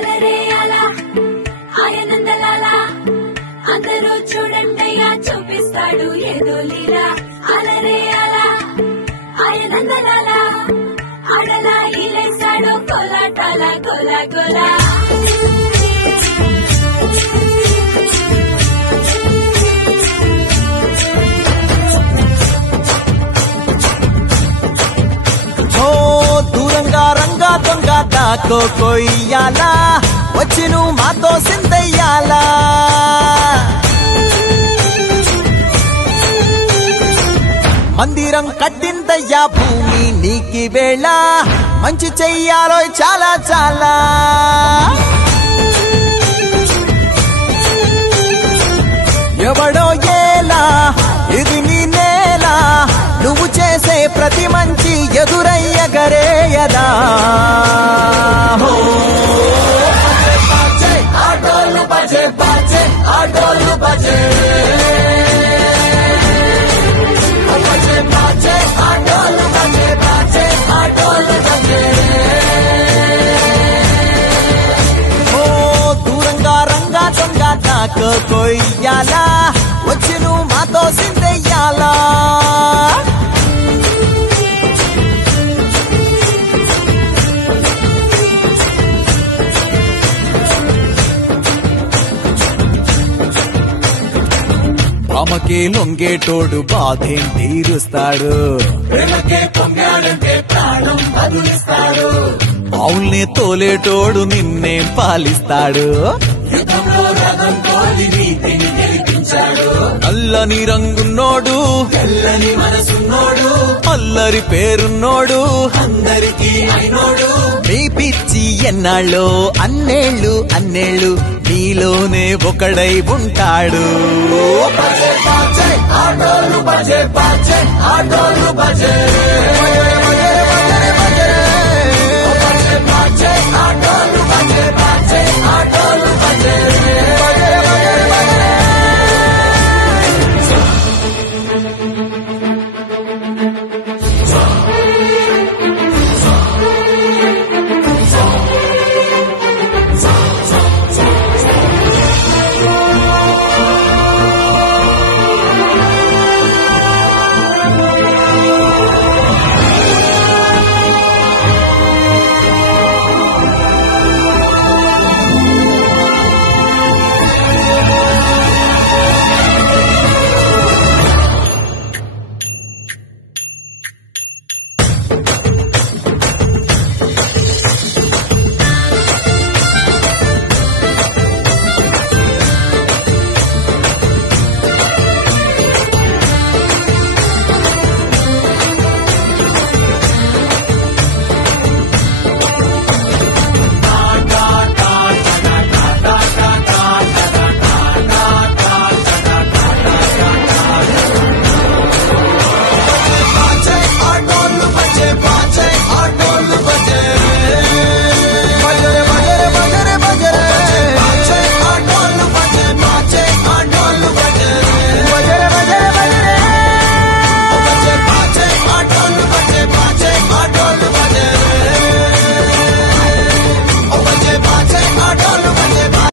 అలరే అలా ఆయనందలాలా అందరూ చూడండయ్యా చూపిస్తాడు ఏదో లీలా అలరే అలా ఆయనందలాలా ఆడలా ఈలేశాడు కోలాటాల గోలా గోలా దూరంగా రంగా దొంగ దాకో కొయ్యాలా వచ్చి నువ్వు మాతో సిందయ్యాలా మందిరం కట్టిందయ్యా భూమి నీకి వేళ మంచి చెయ్యాలో చాలా చాలా ఎవడో ఏలా ఇది నీ నేల నువ్వు చేసే ప్రతి మంచి ఎదురయ్యగరేయదా ఆటోలు బజే బాజే ఆటోలు బజే బాజే ఆటోలు బజే బాజే ఆటోలు బజే ఓ దూరంగా రంగా దొంగ దాకో కొయ్యాలా వచ్చి నువ్వు మాతో సిందెయ్యాలా అమ్మకే లొంగేటోడు బాధేం తీరుస్తాడు ప్రేమకే పొంగాడంటే ప్రాణం బదులిస్తాడు అవుల్ని తోలేటోడు నిన్నేం పాలిస్తాడు యుద్ధంలో రథం తోలి నీతిని గెలిపించాడు అల్లని రంగున్నోడు తెల్లని మనసున్నోడు అల్లరి పేరున్నోడు అందరికీ అయినోడు నీ పిచ్చి ఎన్నాళ్ళో అన్నేళ్ళు అన్నేళ్ళు నీలోనే ఒకడై ఉంటాడు ఆటోలు బజే బాజే ఆటోలు బజే